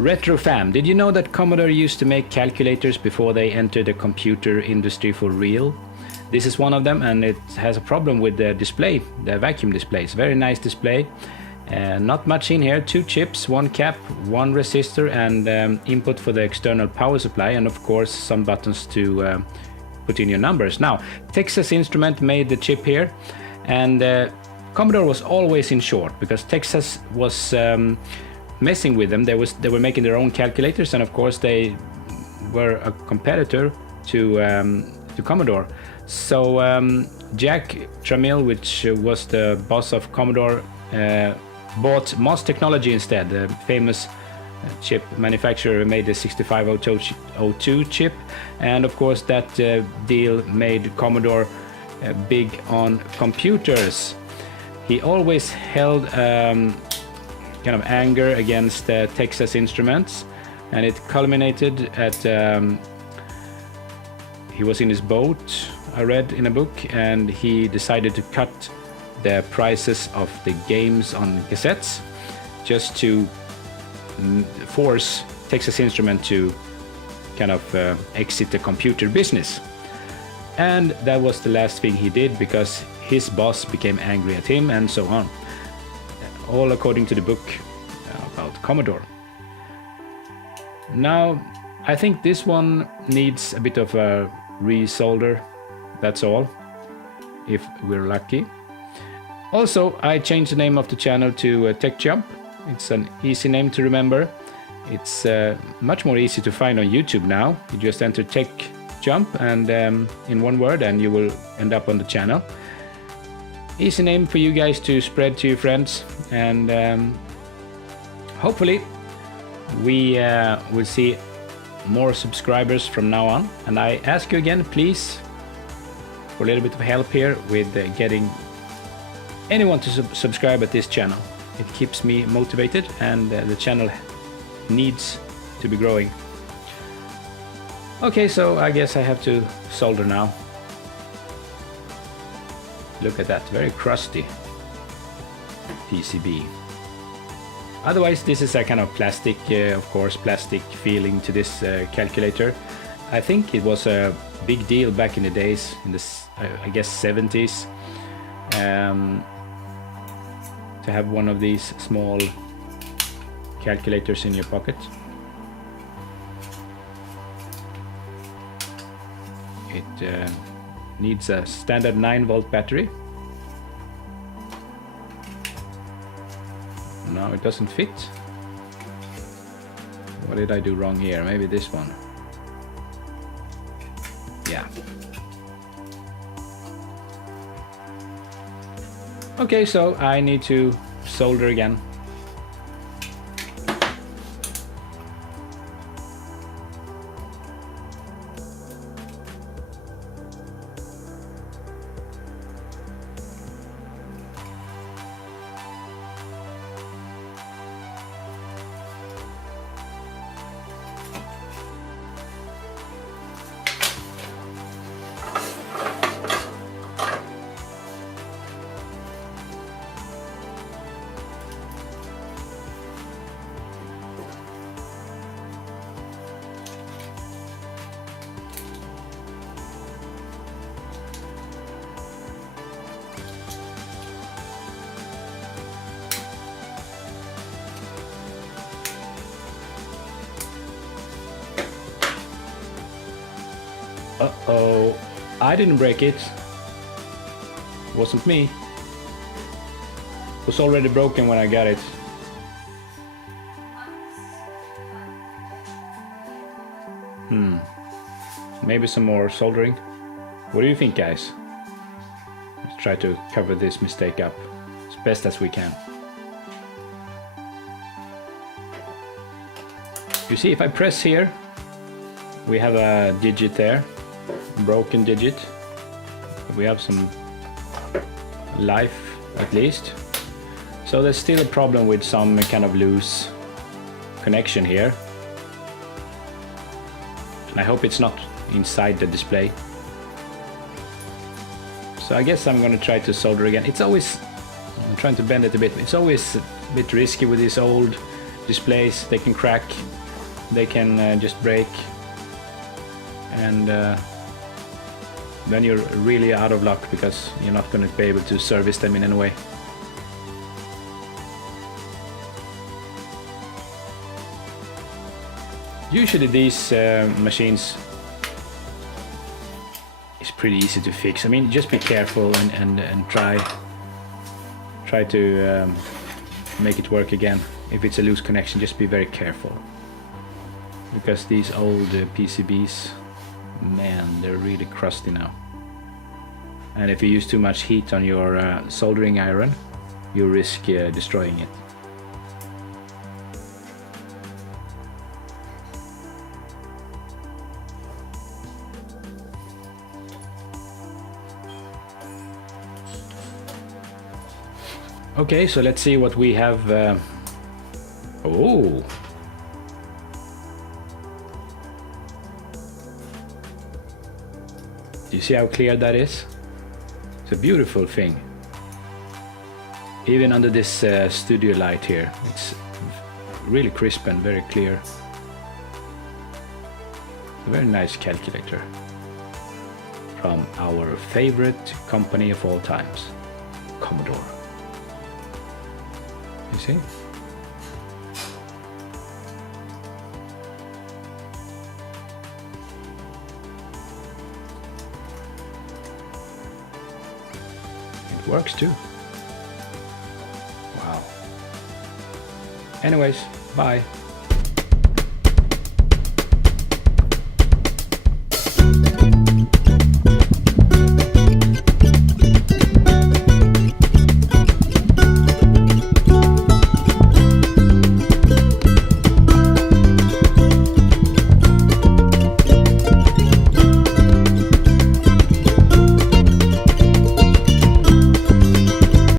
RETROFAM. Did you know that Commodore used to make calculators before they entered the computer industry for real? This is one of them, and it has a problem with the display, the vacuum display. It's a very nice display. Not much in here, 2 chips, 1 cap, 1 resistor, and input for the external power supply, and of course some buttons to put in your numbers. Now, Texas Instrument made the chip here, and Commodore was always in short because Texas was messing with them. They were making their own calculators, and of course they were a competitor to Commodore. So Jack Tramiel, which was the boss of Commodore, bought MOS Technology instead. The famous chip manufacturer made the 6502 chip, and of course that deal made Commodore big on computers. He always held kind of anger against Texas Instruments, and it culminated at he was in his boat, I read in a book, and he decided to cut the prices of the games on cassettes just to force Texas Instruments to kind of exit the computer business. And that was the last thing he did, because his boss became angry at him, and so on. All according to the book about Commodore. Now, I think this one needs a bit of a resolder, that's all, if we're lucky. Also, I changed the name of the channel to TechJump. It's an easy name to remember. It's much more easy to find on YouTube now. You just enter TechJump and in one word, and you will end up on the channel. Easy name for you guys to spread to your friends, and hopefully we will see more subscribers from now on. And I ask you again, please, for a little bit of help here with getting anyone to subscribe at this channel. It keeps me motivated, and the channel needs to be growing. Okay, so I guess I have to solder now. Look at that, very crusty PCB. Otherwise, this is a kind of plastic, of course, plastic feeling to this calculator. I think it was a big deal back in the days, in the, I guess, 70s, to have one of these small calculators in your pocket. It needs a standard 9-volt battery. No, it doesn't fit. What did I do wrong here? Maybe this one. Yeah. Okay, so I need to solder again. Uh-oh, I didn't break it. Wasn't me. It was already broken when I got it. Maybe some more soldering. What do you think, guys? Let's try to cover this mistake up as best as we can. You see, if I press here, we have a digit there. Broken digit. We have some life at least. So there's still a problem with some kind of loose connection here. And I hope it's not inside the display. So I guess I'm going to try to solder again. It's always, I'm trying to bend it a bit. It's always a bit risky with these old displays, they can crack, they can just break, and then you're really out of luck because you're not going to be able to service them in any way. Usually these machines is pretty easy to fix. I mean, just be careful and try to make it work again. If it's a loose connection, just be very careful, because these old PCBs, man, they're really crusty now. And if you use too much heat on your soldering iron, you risk destroying it. Okay, so let's see what we have. Oh! Do you see how clear that is? It's a beautiful thing. Even under this studio light here, it's really crisp and very clear. A very nice calculator from our favorite company of all times, Commodore. You see? It works too. Wow. Anyways, bye.